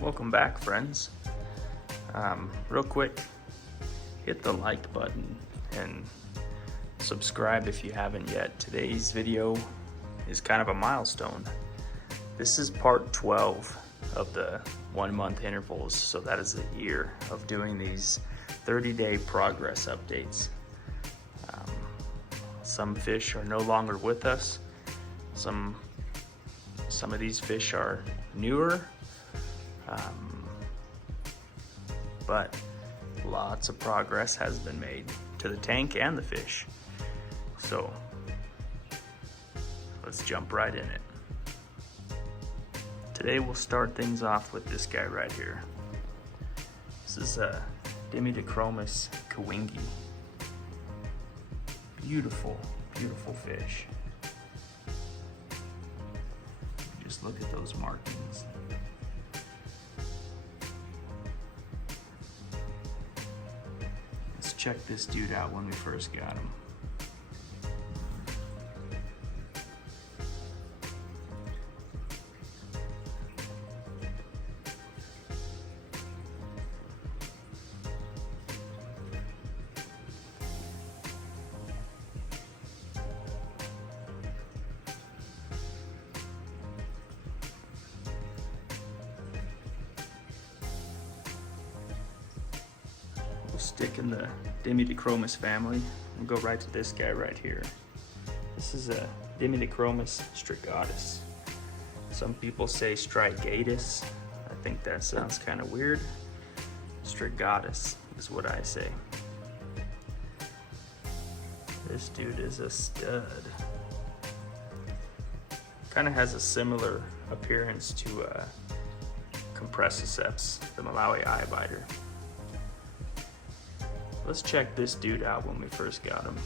Welcome back, friends. Real quick, hit the like button and subscribe if you haven't yet. Today's video is kind of a milestone. This is part 12 of the 1 month intervals, so that is a year of doing these 30-day progress updates. Some fish are no longer with us. Some of these fish are newer, but lots of progress has been made to the tank and the fish. So let's jump right in it. Today we'll start things off with this guy right here. This is a Demichromis kawingi. Beautiful, beautiful fish. Just look at those markings. Let's check this dude out when we first got him. We'll stick in the Demichromis family and go right to this guy right here. This is a Demichromis strigatus. Some people say strigatus. I think that sounds kind of weird. Strigatus is what I say. This dude is a stud. Kind of has a similar appearance to Compressiceps, the Malawi eye biter. Let's check this dude out when we first got him.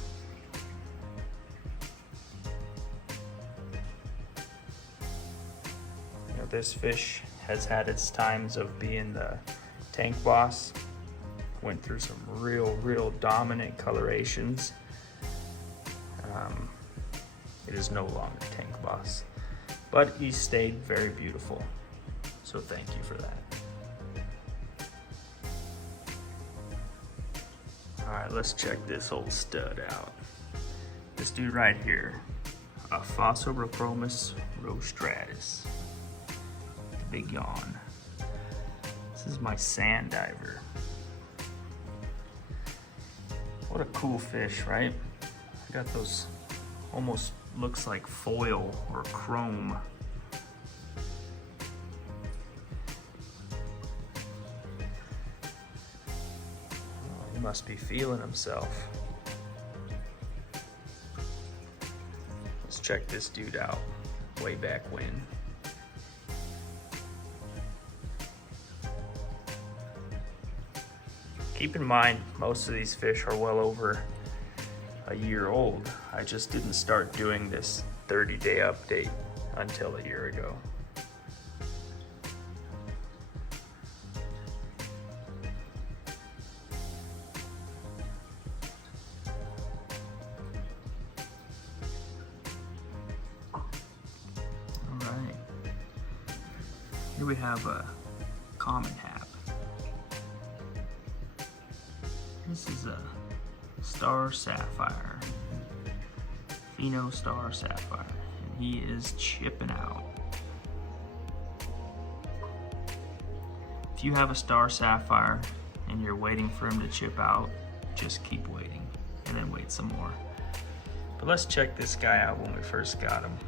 You know, this fish has had its times of being the tank boss. Went through some real dominant colorations. It is no longer tank boss, but he stayed very beautiful. So thank you for that. All right, let's check this old stud out. This dude right here, a Buchromis rostratus. Big yawn. This is my sand diver. What a cool fish, right? I got those, almost looks like foil or chrome. He must be feeling himself. Let's check this dude out way back when. Keep in mind, most of these fish are well over a year old. I just didn't start doing this 30-day update until a year ago. Alright, here we have a common hap. This is a star sapphire, Pheno star sapphire, and he is chipping out. If you have a star sapphire and you're waiting for him to chip out, just keep waiting and then wait some more. But let's check this guy out when we first got him.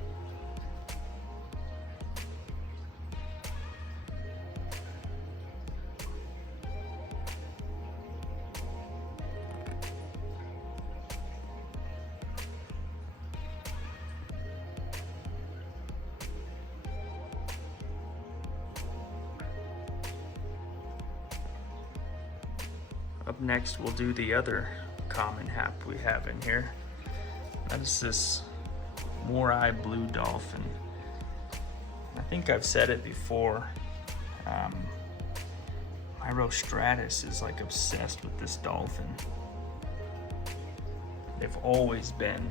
Up next, we'll do the other common hap we have in here. That is this Mori blue dolphin. I think I've said it before. Pyrostratus is like obsessed with this dolphin. They've always been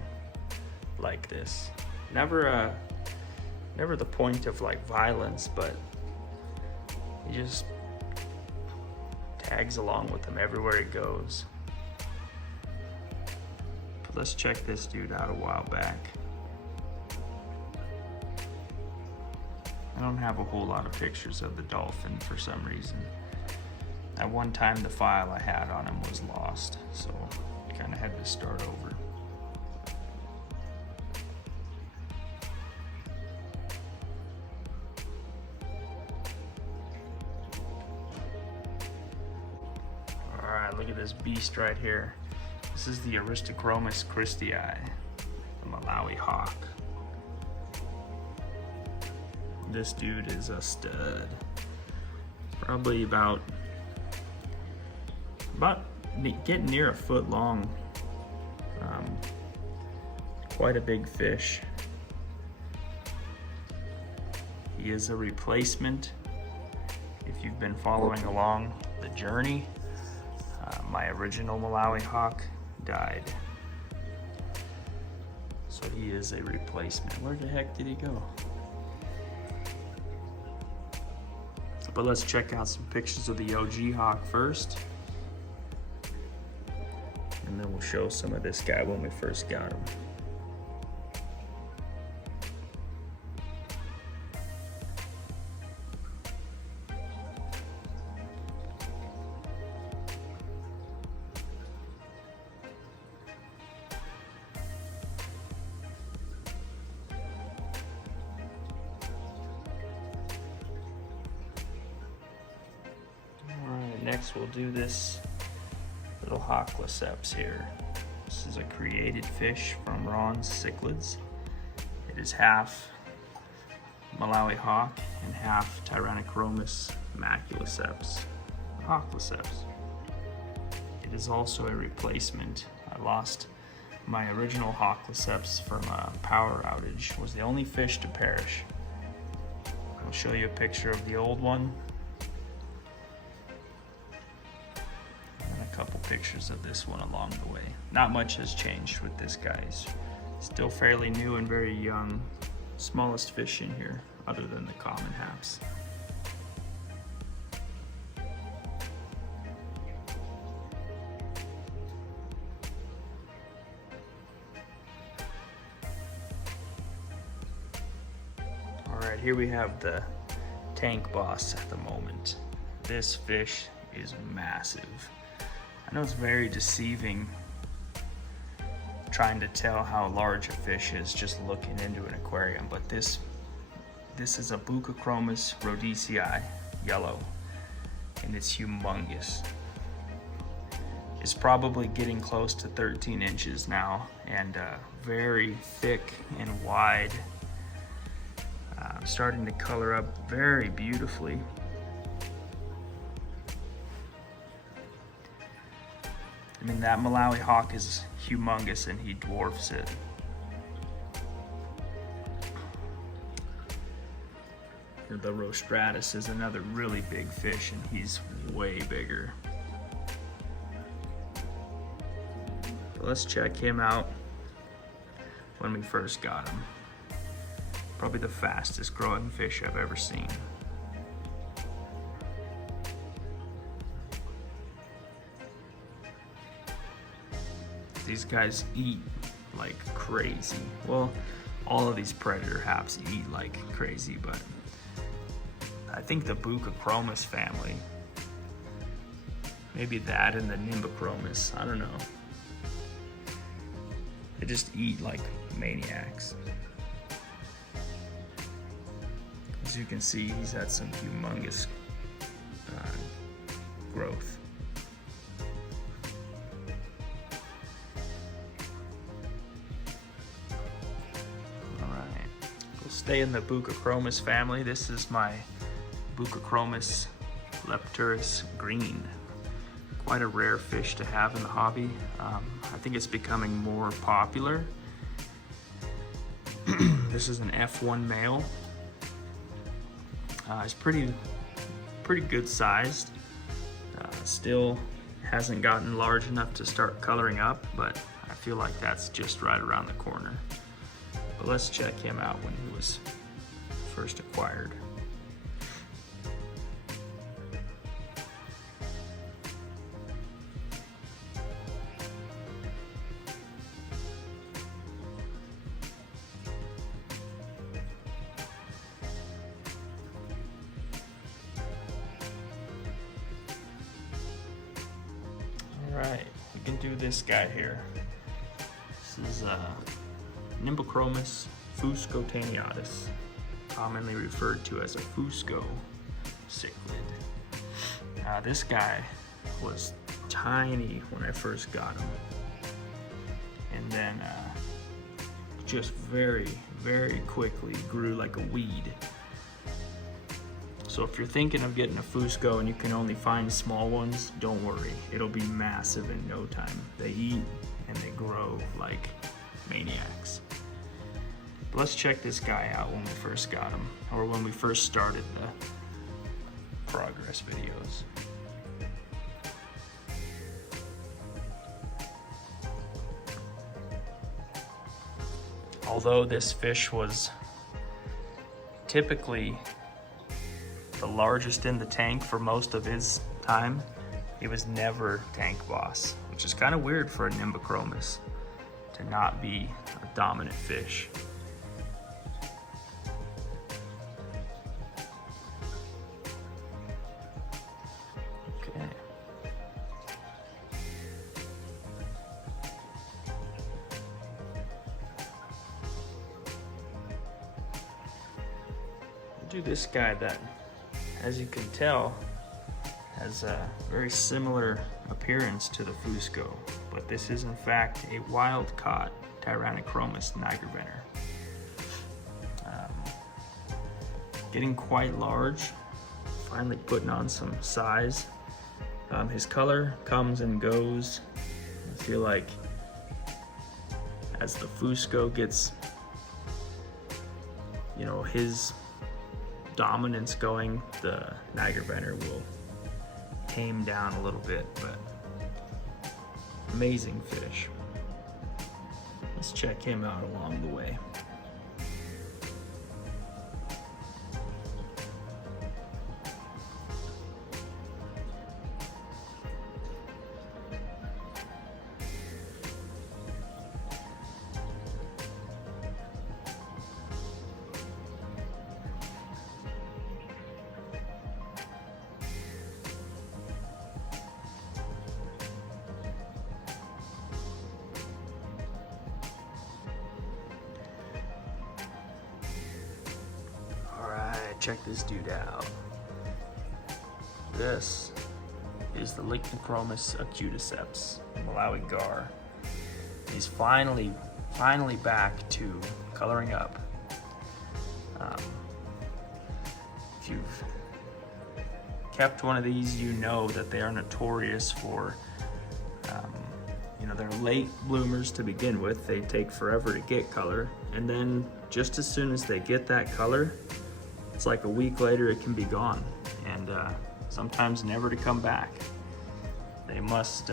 like this. Never the point of like violence, but He just tags along with them everywhere he goes. But let's check this dude out a while back. I don't have a whole lot of pictures of the dolphin for some reason. At one time the file I had on him was lost, so I kind of had to start over. Alright, look at this beast right here. This is the Demichromis christii, the Malawi hawk. This dude is a stud. Probably about getting near a foot long. Quite a big fish. He is a replacement. If you've been following along the journey, my original Malawi hawk died. So he is a replacement. Where the heck did he go? But let's check out some pictures of the OG hawk first. And then we'll show some of this guy when we first got him. Next we'll do this little Hawkleceps here. This is a created fish from Ron's cichlids. It is half Malawi hawk and half Tyrannochromis maculiceps, Hawkleceps. It is also a replacement. I lost my original Hawkleceps from a power outage. It was the only fish to perish. I'll show you a picture of the old one. Couple pictures of this one along the way. Not much has changed with this guy. He's still fairly new and very young. Smallest fish in here other than the common haps. Alright, here we have the tank boss at the moment. This fish is massive. I know it's very deceiving trying to tell how large a fish is just looking into an aquarium, but this is a Buchromis rhodesii, yellow, and it's humongous. It's probably getting close to 13 inches now, and very thick and wide, starting to color up very beautifully. I mean, that Malawi hawk is humongous and he dwarfs it. The Rostratus is another really big fish and he's way bigger. But let's check him out when we first got him. Probably the fastest growing fish I've ever seen. These guys eat like crazy. Well, all of these predator haps eat like crazy, but I think the Buchromis family, maybe that and the Demichromis, I don't know. They just eat like maniacs. As you can see, he's had some humongous growth. Stay in the Buchromis family. This is my Buchromis lepturus green. Quite a rare fish to have in the hobby. I think it's becoming more popular. This is an F1 male. It's pretty good sized. Still hasn't gotten large enough to start coloring up, but I feel like that's just right around the corner. But let's check him out when he was first acquired. do this guy here. This is Demichromis fuscotaneatus, commonly referred to as a fusco cichlid. This guy was tiny when I first got him, and then just very, very quickly grew like a weed. So if you're thinking of getting a fusco and you can only find small ones, don't worry, it'll be massive in no time. They eat and they grow like maniacs. But let's check this guy out when we first got him, or when we first started the progress videos. Although this fish was typically the largest in the tank for most of his time, he was never tank boss, which is kind of weird for a Demichromis to not be a dominant fish. Okay. We'll do this guy then. As you can tell, has a very similar appearance to the fusco, but this is in fact a wild-caught Tyrannochromis Niger Venner. Getting quite large, finally putting on some size. His color comes and goes. I feel like as the fusco gets, you know, his dominance going, the Niger Venner will tame down a little bit, but amazing fish. Let's check him out along the way. Check this dude out. This is the Demichromis acuticeps, Malawi gar. He's finally back to coloring up. If you've kept one of these, you know that they are notorious for, you know, they're late bloomers to begin with. They take forever to get color, and then just as soon as they get that color, it's like a week later it can be gone, and sometimes never to come back. They must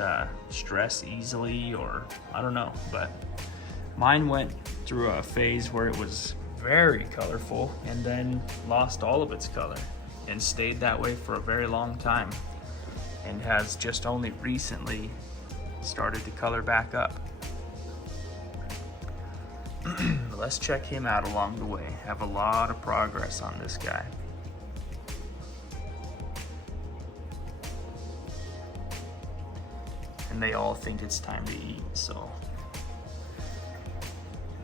stress easily, or I don't know, but mine went through a phase where it was very colorful and then lost all of its color and stayed that way for a very long time, and has just only recently started to color back up. Let's check him out along the way. Have a lot of progress on this guy. And they all think it's time to eat, so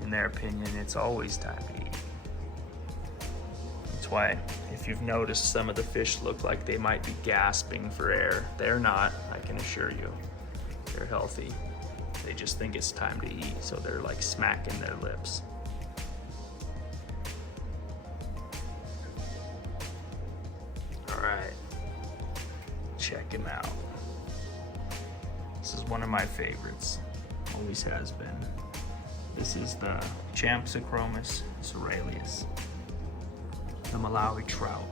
in their opinion, it's always time to eat. That's why, if you've noticed, some of the fish look like they might be gasping for air. They're not, I can assure you. They're healthy. They just think it's time to eat, so they're like smacking their lips. All right, check him out. This is one of my favorites, always has been. This is the Jamacchromis cerealius, the Malawi trout.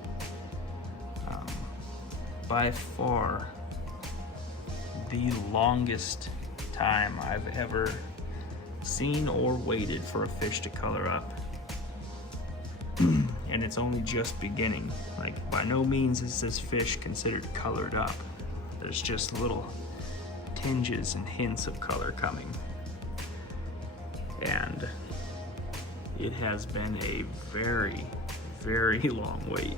By far the longest time I've ever seen or waited for a fish to color up. And it's only just beginning. Like, by no means is this fish considered colored up. There's just little tinges and hints of color coming. And it has been a very, very long wait.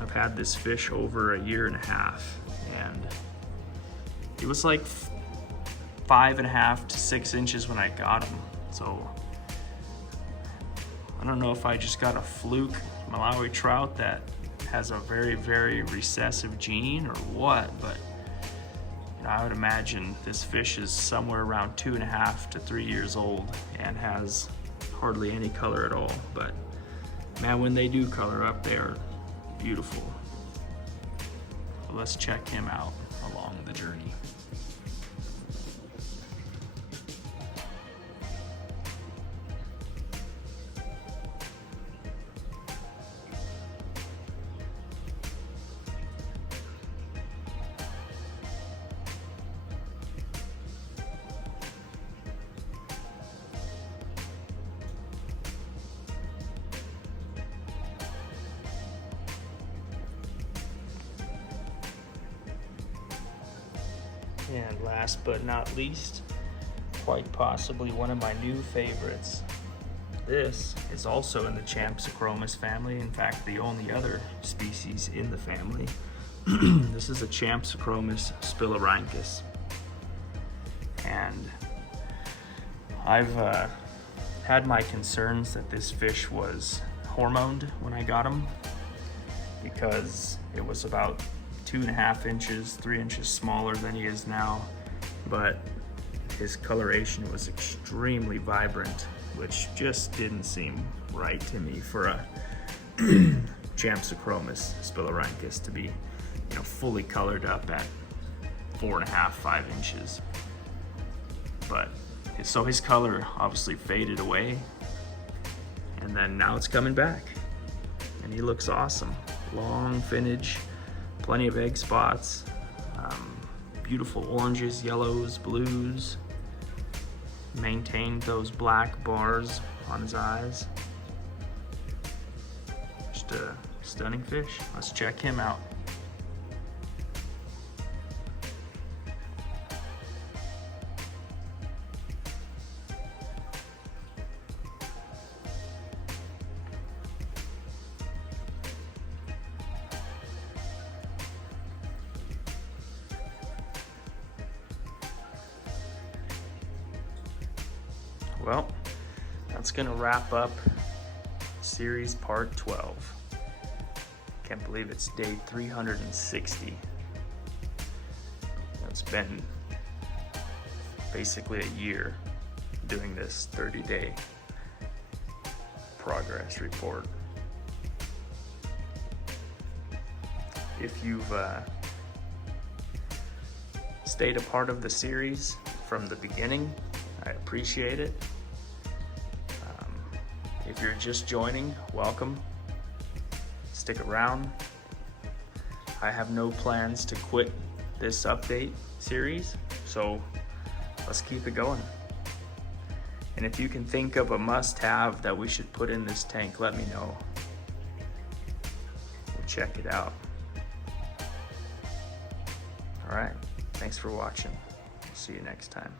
I've had this fish over a year and a half, and was like 5.5 to 6 inches when I got him. So I don't know if I just got a fluke Malawi trout that has a very, very recessive gene or what, but you know, I would imagine this fish is somewhere around 2.5 to 3 years old and has hardly any color at all. But man, when they do color up, they are beautiful. So let's check him out along the journey. And last but not least, quite possibly one of my new favorites. This is also in the Jamacchromis family. In fact, the only other species in the family. This is a Jamacchromis spilorhynchus. And I've had my concerns that this fish was hormoned when I got him, because it was about 2.5 inches, 3 inches smaller than he is now, but his coloration was extremely vibrant, which just didn't seem right to me for a Jamacchromis spilorhynchus to be, you know, fully colored up at 4.5, 5 inches. But so his color obviously faded away, and then now it's coming back, and he looks awesome. Long finnage, plenty of egg spots, beautiful oranges, yellows, blues. Maintained those black bars on his eyes. Just a stunning fish. Let's check him out. Well, that's gonna wrap up series part 12. Can't believe it's day 360. It's been basically a year doing this 30-day progress report. If you've stayed a part of the series from the beginning, I appreciate it. If you're just joining, welcome. Stick around. I have no plans to quit this update series, so let's keep it going. And if you can think of a must-have that we should put in this tank, let me know. We'll check it out. All right, thanks for watching. See you next time.